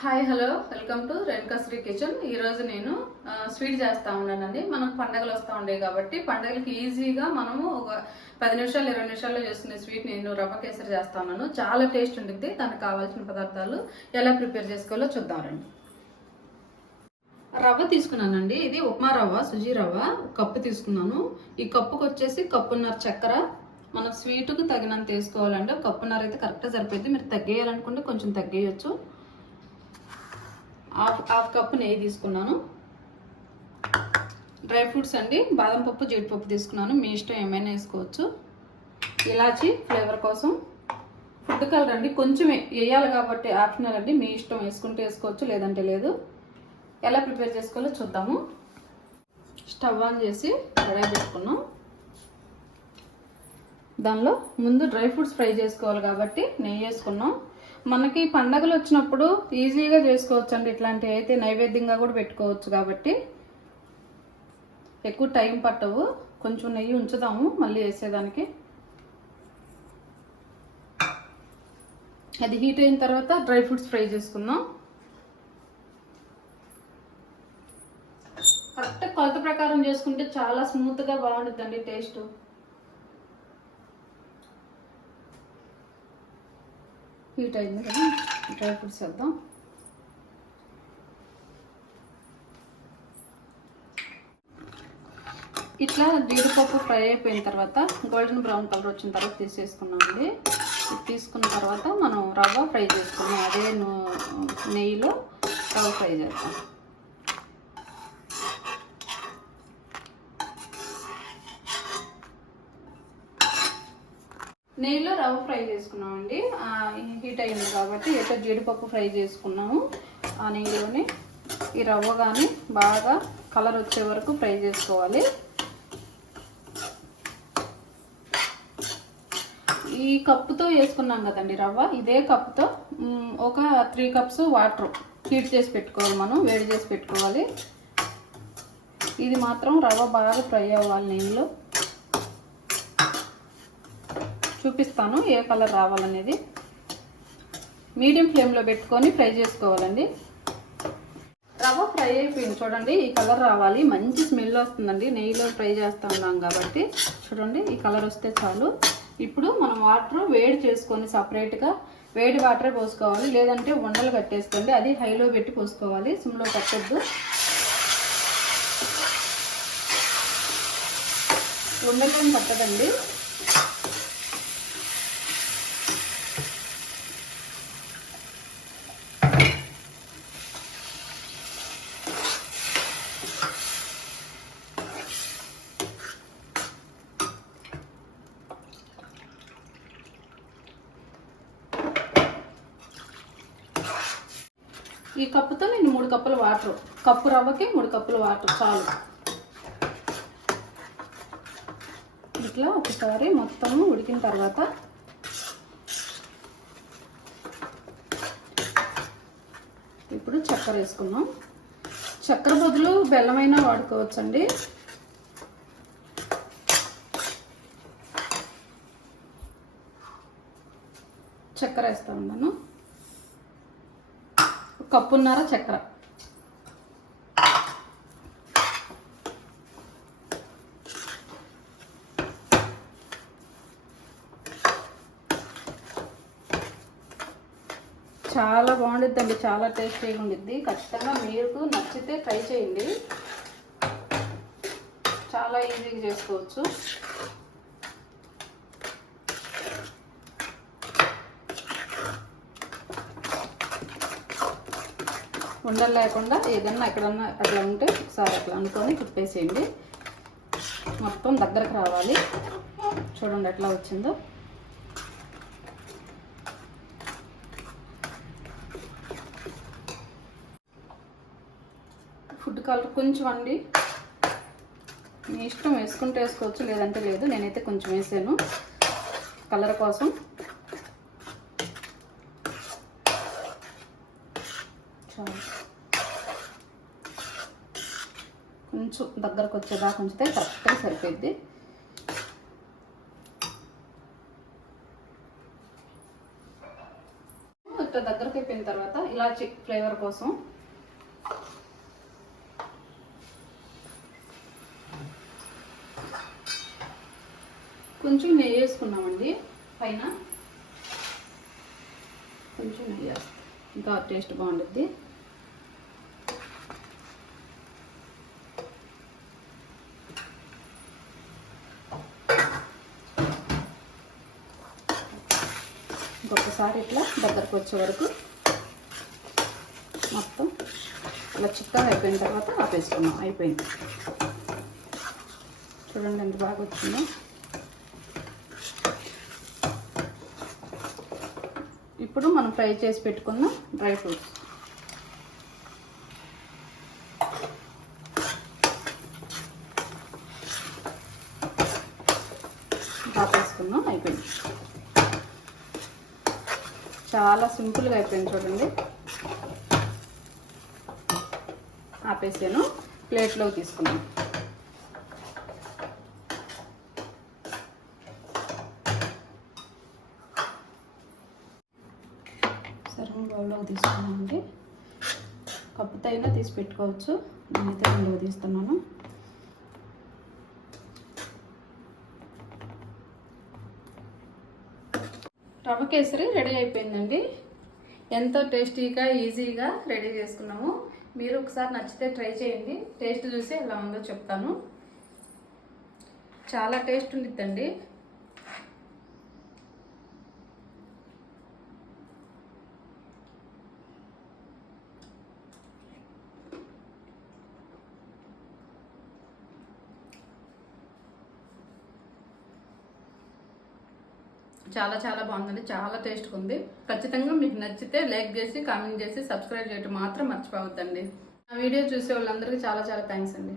Hi hello. Welcome to Renuka Sri kitchen. ఈరోజు నేను sweet చేస్తా ఉన్నానండి. మనం పండగలు వస్తూ ఉండేవి కాబట్టి పండగలకి ఈజీగా మనము ఒక పది నిమిషాలు ఇరవై నిమిషాల్లో చేసుకునే స్వీట్ నేను రవ్వ కేసరి చేస్తా ఉన్నాను. చాలా టేస్ట్ ఉంటుంది. దానికి కావాల్సిన పదార్థాలు ఎలా ప్రిపేర్ చేసుకోవాలో చూద్దాం రండి. రవ్వ తీసుకున్నానండి. ఇది ఉప్మా రవ్వ సుజీ రవ్వ. కప్పు తీసుకున్నాను. ఈ కప్పుకి వచ్చేసి కప్పున్నర చక్కెర. మనం స్వీట్కి తగినంత వేసుకోవాలండి. కప్పున్నర అయితే కరెక్ట్గా సరిపోయింది. మీరు తగ్గేయాలనుకుంటే కొంచెం తగ్గేయచ్చు. హాఫ్ హాఫ్ కప్పు నెయ్యి తీసుకున్నాను. డ్రై ఫ్రూట్స్ అండి బాదం పప్పు జీడిపప్పు తీసుకున్నాను. మీ ఇష్టం ఏమైనా వేసుకోవచ్చు. ఇలాచి ఫ్లేవర్ కోసం. ఫుడ్ కలర్ అండి కొంచెం వేయాలి కాబట్టి ఆప్షనల్ అండి. మీ ఇష్టం వేసుకుంటే వేసుకోవచ్చు లేదంటే లేదు. ఎలా ప్రిపేర్ చేసుకోవాలో చూద్దాము. స్టవ్ ఆన్ చేసి కడాయి పెట్టుకున్నాం. దానిలో ముందు డ్రై ఫ్రూట్స్ ఫ్రై చేసుకోవాలి కాబట్టి నెయ్యి వేసుకున్నాం. మనకి పండగలు వచ్చినప్పుడు ఈజీగా చేసుకోవచ్చు అండి ఇట్లాంటివి అయితే నైవేద్యంగా కూడా పెట్టుకోవచ్చు కాబట్టి. ఎక్కువ టైం పట్టవు. కొంచెం నెయ్యి ఉంచుదాము మళ్ళీ వేసేదానికి. అది హీట్ అయిన తర్వాత డ్రై ఫ్రూట్స్ ఫ్రై చేసుకుందాం. కరెక్ట్ కొలత ప్రకారం చేసుకుంటే చాలా స్మూత్గా బాగుంటుందండి టేస్ట్. హీట్ అయింది కదా డ్రై ఫ్రూట్స్ వేద్దాం. ఇట్లా జీడిపప్పు ఫ్రై అయిపోయిన తర్వాత గోల్డెన్ బ్రౌన్ కలర్ వచ్చిన తర్వాత తీసేసుకున్నామండి ఇది తీసుకున్న తర్వాత మనం రవ్వ ఫ్రై చేసుకున్నాం. అదే నూ- నెయ్యిలో రవ్వ ఫ్రై చేద్దాం. నెయ్యిలో రవ్వ ఫ్రై చేసుకున్నామండి. హీట్ అయింది కాబట్టి ఎటో జీడిపప్పు ఫ్రై చేసుకున్నాము. ఆ నెయ్యిలోని ఈ రవ్వ కానీ బాగా కలర్ వచ్చే వరకు ఫ్రై చేసుకోవాలి. ఈ కప్పుతో వేసుకున్నాం కదండి రవ్వ. ఇదే కప్పుతో ఒక త్రీ కప్స్ వాటర్ హీట్ చేసి పెట్టుకోవాలి మనం వేడి చేసి పెట్టుకోవాలి. ఇది మాత్రం రవ్వ బాగా ఫ్రై అవ్వాలి నెయ్యిలో. చూపిస్తాను ఏ కలర్ రావాలనేది. మీడియం ఫ్లేమ్లో పెట్టుకొని ఫ్రై చేసుకోవాలండి. రవ్వ ఫ్రై అయిపోయింది చూడండి ఈ కలర్ రావాలి. మంచి స్మెల్ వస్తుందండి. నెయ్యిలో ఫ్రై చేస్తూ ఉన్నాం కాబట్టి. చూడండి ఈ కలర్ వస్తే చాలు. ఇప్పుడు మనం వాటర్ వేడి చేసుకొని సపరేట్గా వేడి వాటరే పోసుకోవాలి. లేదంటే ఉండలు కట్టేసుకోండి. అది హైలో పెట్టి పోసుకోవాలి. సిమ్లో కట్టద్దు. ఉండలేం కట్టదండి ఈ కప్పుతో నేను మూడు కప్పుల వాటర్ కప్పు రవ్వకి మూడు కప్పుల వాటర్ చాలు. ఇట్లా ఒకసారి మొత్తం ఉడికిన తర్వాత ఇప్పుడు చక్కెర వేసుకుందాం. చక్కెర బదులు బెల్లమైనా వాడుకోవచ్చండి. చక్కెర వేస్తా ఉన్నాను. కప్పున్నర చక్కెర. చాలా బాగుండిద్దండి చాలా టేస్టీగా ఉండిద్ది. ఖచ్చితంగా మీకు నచ్చితే ట్రై చేయండి. చాలా ఈజీగా చేసుకోవచ్చు. ఉండలు లేకుండా ఏదన్నా ఎక్కడన్నా అట్లా ఉంటే ఒకసారి అట్లా అనుకొని తిప్పేసేయండి. మొత్తం దగ్గరకు రావాలి. చూడండి ఎట్లా వచ్చిందో. ఫుడ్ కలర్ కొంచెం అండి. మీ ఇష్టం వేసుకుంటే వేసుకోవచ్చు లేదంటే లేదు. నేనైతే కొంచెం వేసాను కలర్ కోసం. చాలు. కొంచెం దగ్గరకు వచ్చేదాకా ఉంచితే కరెక్ట్గా సరిపోద్ది ఇట్లా దగ్గరకు అయిపోయిన తర్వాత ఇలాచి ఫ్లేవర్ కోసం కొంచెం నెయ్యి వేసుకున్నామండి. పైన కొంచెం నెయ్యి ఇంకా టేస్ట్ బాగుంటుంది ఇంకొకసారి ఇట్లా దగ్గరకు వచ్చే వరకు మొత్తం ఇలా చిక్కగా అయిపోయిన తర్వాత ఆపేసుకున్నాం అయిపోయింది. చూడండి ఎంత బాగా వచ్చిందో. ఇప్పుడు మనం ఫ్రై చేసి పెట్టుకున్న డ్రై ఫ్రూట్స్ ఆపేసుకున్నాం అయిపోయింది చాలా సింపుల్గా అయిపోయింది చూడండి. ఆపేసాను. ప్లేట్లోకి తీసుకున్నాను. సర్వింగ్ బౌల్లోకి తీసుకున్నామండి. కప్పుతో అయినా తీసి పెట్టుకోవచ్చు. నేనైతే రెండవ తీస్తున్నాను. రవ్వ కేసరి రెడీ అయిపోయిందండి. ఎంతో టేస్టీగా ఈజీగా రెడీ చేసుకున్నాము. మీరు ఒకసారి నచ్చితే ట్రై చేయండి. టేస్ట్ చూసి ఎలా ఉందో చెప్తాను. చాలా టేస్ట్ ఉండిద్దండి. చాలా చాలా బాగుందండి. చాలా టేస్ట్గా ఉంది ఖచ్చితంగా మీకు నచ్చితే లైక్ చేసి కామెంట్ చేసి సబ్స్క్రైబ్ చేయడం మాత్రం మర్చిపోవద్దండి. ఆ వీడియో చూసే వాళ్ళందరికీ చాలా చాలా థ్యాంక్స్ అండి.